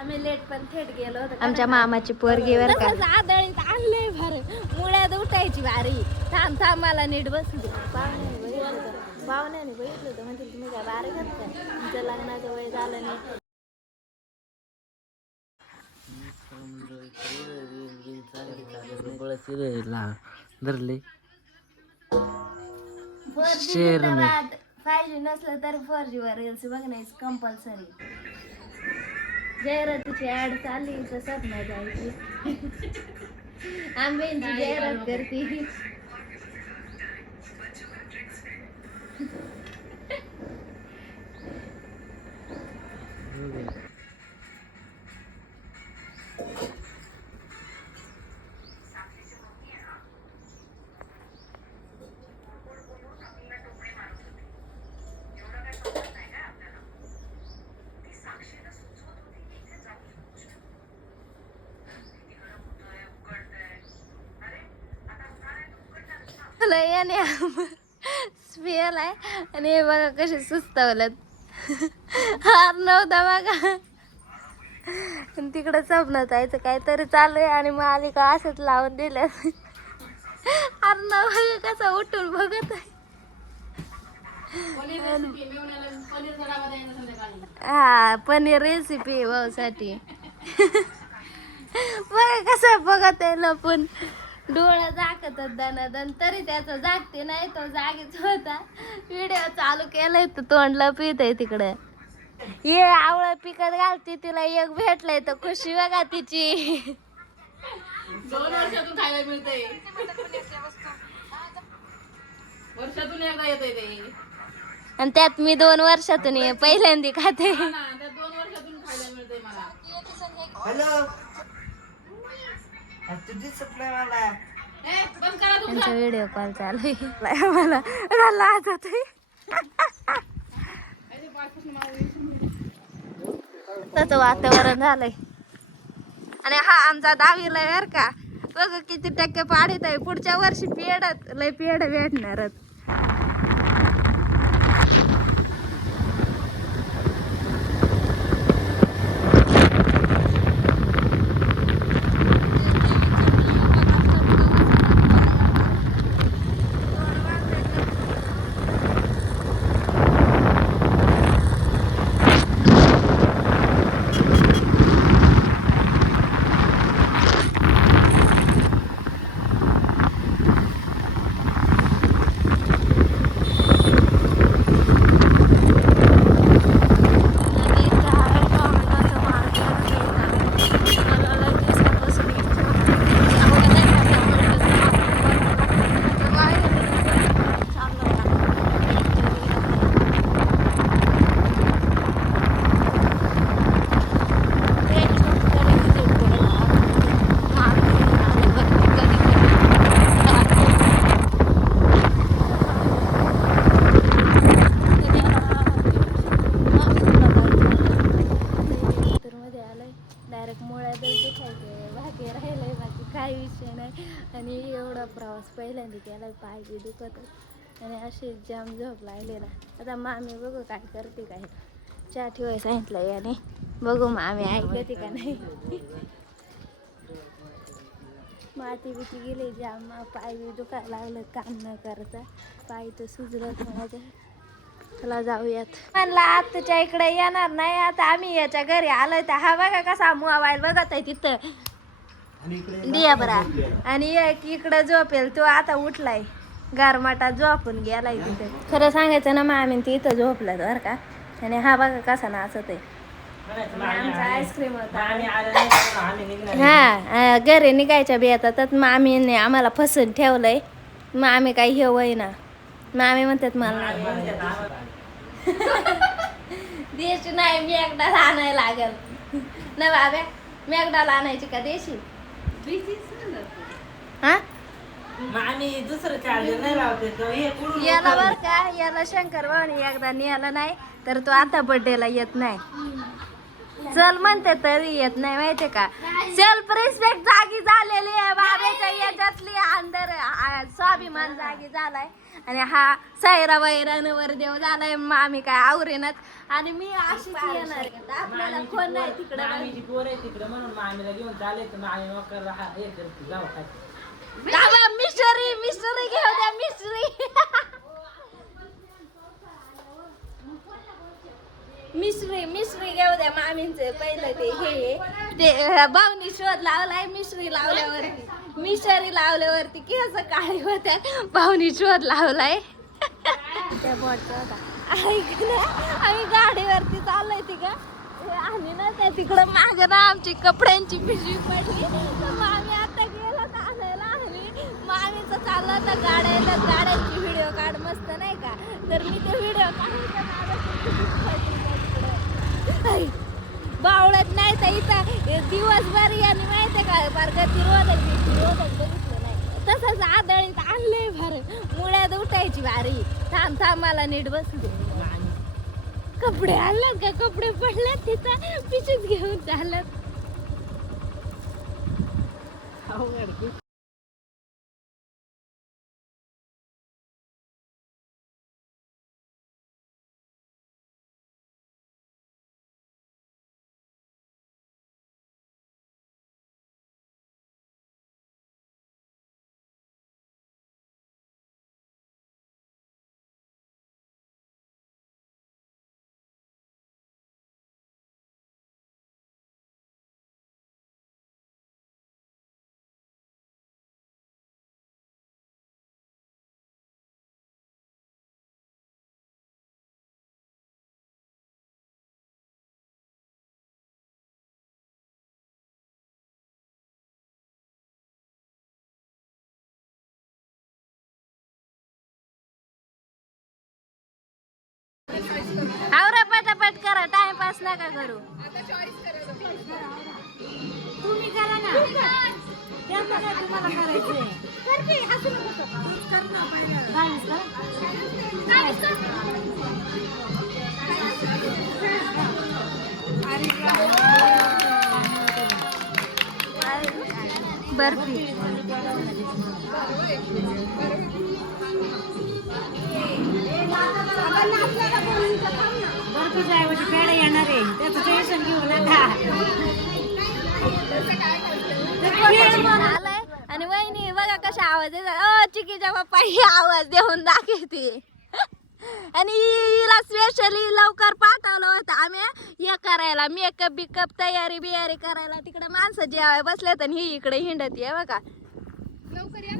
आम्ही लेट पण थेट गेलो होतो. आमच्या मामाची पोरगी वर का आदळीत आणले भारी मुळ्यात उठायची भारी. थांब थांब मला नीट बसू दे. पाहुण्याने बघितलं होतं म्हणजे तुम्ही काय बारे घातल्या तुमच्या लग्नाचं वय झालं नाही. धरले 5G नसलं तर 4G वर रील्स बघण्याचं कंपल्सरी. जाहिरातीची ऍड चालली तर स्वप्न जायची. आंब्यांची जाहिरात करते. याने स्पेल आहे आणि हे बघा कसे सुस्तवलं. हार नव्हता बघा. तिकडं स्वप्नात जायचं काहीतरी चालू आहे आणि मग आली का असंच लावून दिलं. अर्णव कसा उठून बघत आहे. हा पनीर रेसिपी भाऊसाठी. बघा कसं बघत आहे लपून. डोळा जागतात दनादन तरी त्याचं जागते नाही. तो जागीच होता. व्हिडिओ चालू केलाय तर तोंड लपित आहे तिकडे. ये आवळं पिकत घालते तिला एक भेटलंय तर खुशी बघा तिची. 2 वर्षातून खायला मिळतंय. वर्षातून एकदा येतंय ते. आणि त्यात मी 2 वर्षातून पहिल्यांदा खाते. 2 वर्षातून खायला मिळतंय मला. हॅलो दिसत नाही मला. बंद करा तुमचं. त्यांचा व्हिडिओ कॉल चालू आहे. मला लाज होते. त्याचं वातावरण झालंय. आणि हा आमचा 10वीला आहे बर का. बघ किती टक्के पाडीत आहे. पुढच्या वर्षी पेढत लय पेढ भेटणारच. डायरेक्ट मुळ्यातच दुखायचं बाकी राहिलंय. बाकी काही विषय नाही. आणि एवढा प्रवास पहिल्यांदा केलाय. पाय बी दुखत आणि असे जाम झोप लागले ना. आता मामी बघू काय करते काय. चहा ठेवाय सांगितलं याने. बघू मामी ऐकते का नाही. माती बिती गेली जाम. पाय बी दुखायला लागलं काम न करता. पाय तर सुजलं माझ्या. चला जाऊयात. म्हणला आत्ताच्या इकडे येणार नाही. आता आम्ही याच्या घरी आलोय तर हा बघा कसा मोबाईल बघत आहे तिथं दिया बरा. आणि एक इकडं झोपेल तो आता उठलाय गारमाटात झोपून गेलाय तिथे. खरं सांगायचं ना मग आम्ही तिथं झोपलं बरं का. आणि हा बघा कसा नाचत आहे. आमचा आईस्क्रीम होता. हा घरी निघायच्या बी येतात. मग आम्ही आम्हाला फसून ठेवलंय. मग आम्ही काही हे होई ना. मग आम्ही म्हणतात मला देशी नाही. मी एकदा आणायला लागल ना बाब्या. मी एकदा आणायची का देशी. हा याला बर का. याला शंकर भाऊनी एकदा नेला नाही तर तो आता बर्थडेला येत नाही. चल म्हणते तरी येत नाही माहितीये का. सेल्फ रिस्पेक्ट जागी झालेली आहे बाबाच्या याच्यातली अंदर स्वाभिमान जागी झालाय. आणि हा सायरा वैरांवर देव झालाय. आम्ही काय आवरेनच आणि मी अशीच येणार आहे. आपल्याला कोण नाही तिकडे मिस्टरी मिस्टरी घेऊ द्या मिस्टरी. मिश्री मिश्री घेऊ द्या मामींचे पहिलं ते भावनी शोध लावलाय. मिश्री लावल्यावरती मिश्री लावल्यावरती की असं काळी होत्या. भावनी शोध लावलाय त्या बोटचा होता. आम्ही गाडीवरती चाललोय ती का आणि ना त्या तिकडं माग ना आमची कपड्यांची पिशवी पडली. तर मामी आता गेला आणायला आणि मामीचं चाललं तर गाड्यांची व्हिडिओ काढ मस्त नाही का. तर मी ते व्हिडिओ काढून बावळत नाही तर इथं दिवसभर यांनी माहितीये का प्रगती रोधक बघितलं नाही तसंच आदळीत आणलंय भार. मुळ्यात उठायची भारी. थांब मला नीट बसू दे. कपडे आणलात का कपडे पडल्यात तिथं पिशवीत घेऊन चालत. आवरा पटापट करा टाइमपास नका करू. तुम्ही करा ना तुम्हाला करायचंय. बर्फी बर्फीच्या ऐवजी पेढे येणार आहे. त्याचं टेन्शन घेऊ नका. आलाय आणि वहिनी बघा कशा आवाज येतात. चिकीच्या बाप्पा ही आवाज देऊन दाखवते. आणि हिला स्पेशली लवकर पाठवलं होतं आम्ही हे करायला मेकअप बिकअप तयारी बियारी करायला. तिकडे माणसं जेवाय बसलेत आणि ही इकडे हिंडत आहे बघा.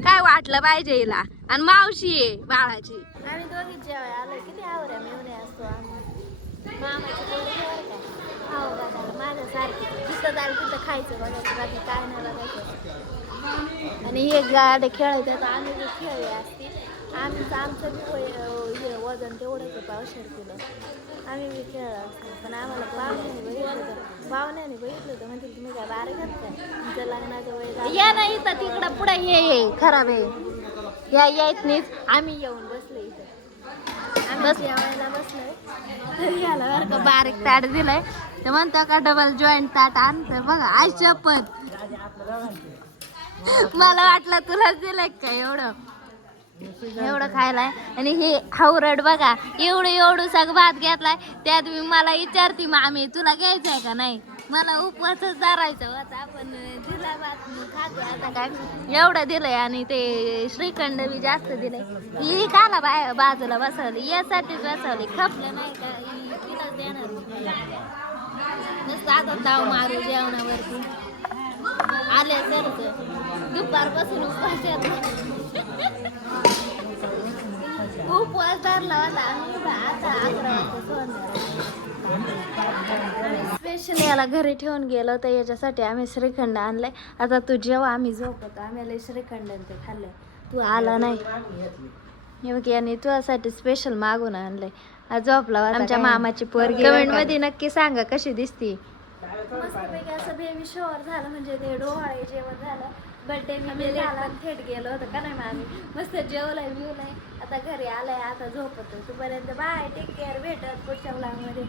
काय वाटलं पाहिजे हिला. आणि मावशी आहे बाळाची. आम्ही दोघी जेवाय आलो. किती आवऱ्या मिळून असतो आम्ही. मामाची पोरं काय आवरा माझ्यासारखी जिथं जाईल तिथं खायचं बघायचं बाकी काय नाही बघायचं. आणि हे गाडे खेळायचं आम्ही जे खेळले असते आमचं बी वजन तेवढंच 500 किलो. आम्ही बी खेळलो असतो. पण आम्हाला पाहुण्याने बघितलं होतं म्हणजे तुम्ही काय बारे करताय तुमचं लग्नाचं वय या नाही तर तिकडं पुढे ये खराब आहे या यायच नाहीच. आम्ही येऊन बसलो इथं. बस जेवायला बसलोय. याला बरं का बारीक ताट दिलंय ते म्हणतो का डबल जॉईंट ताट आणतं बघा. आय शपथ मला वाटलं तुलाच दिलंय का एवढं खायलाय. आणि हे हावरड बघा एवढं सग भात घेतलाय. त्यात मी मला विचारती मामी तुला घ्यायचंय का नाही. मला उपवासच धरायचा होता पण दिला भात खाते आता काय एवढं दिलंय. आणि ते श्रीखंड बी जास्त दिलंय. ही काला बाजूला बसवली यासाठीच बसवली. खपलं नाही का तिलाच देणार नुसतं आता ताव मारू जेवणावरती आले सरच दुपारपासून उपवास धरला होता आम्ही आता 11 वाजता. स्पेशली याला घरी ठेवून गेलो तर याच्यासाठी आम्ही श्रीखंड आणलंय. आता तू जेव्हा आम्ही झोपतो आम्ही श्रीखंड ते खाल्लंय. तू आला नाही याने तुझ्यासाठी स्पेशल मागून आणलंय. झोपला आमच्या मामाची पोरगी. कमेंट मध्ये नक्की सांगा कशी दिसती. मस्तपैकी असं बेबी शॉवर झालं म्हणजे ते डोहाळे जेवण झालं. बर्थडे मी झाला थेट गेलो होतं का नाही मामी. मस्त जेवलंय बिवलंय आता घरी आलाय आता झोपतो. तोपर्यंत बाय टेक केअर भेटत पुढच्या ब्लॉगमध्ये.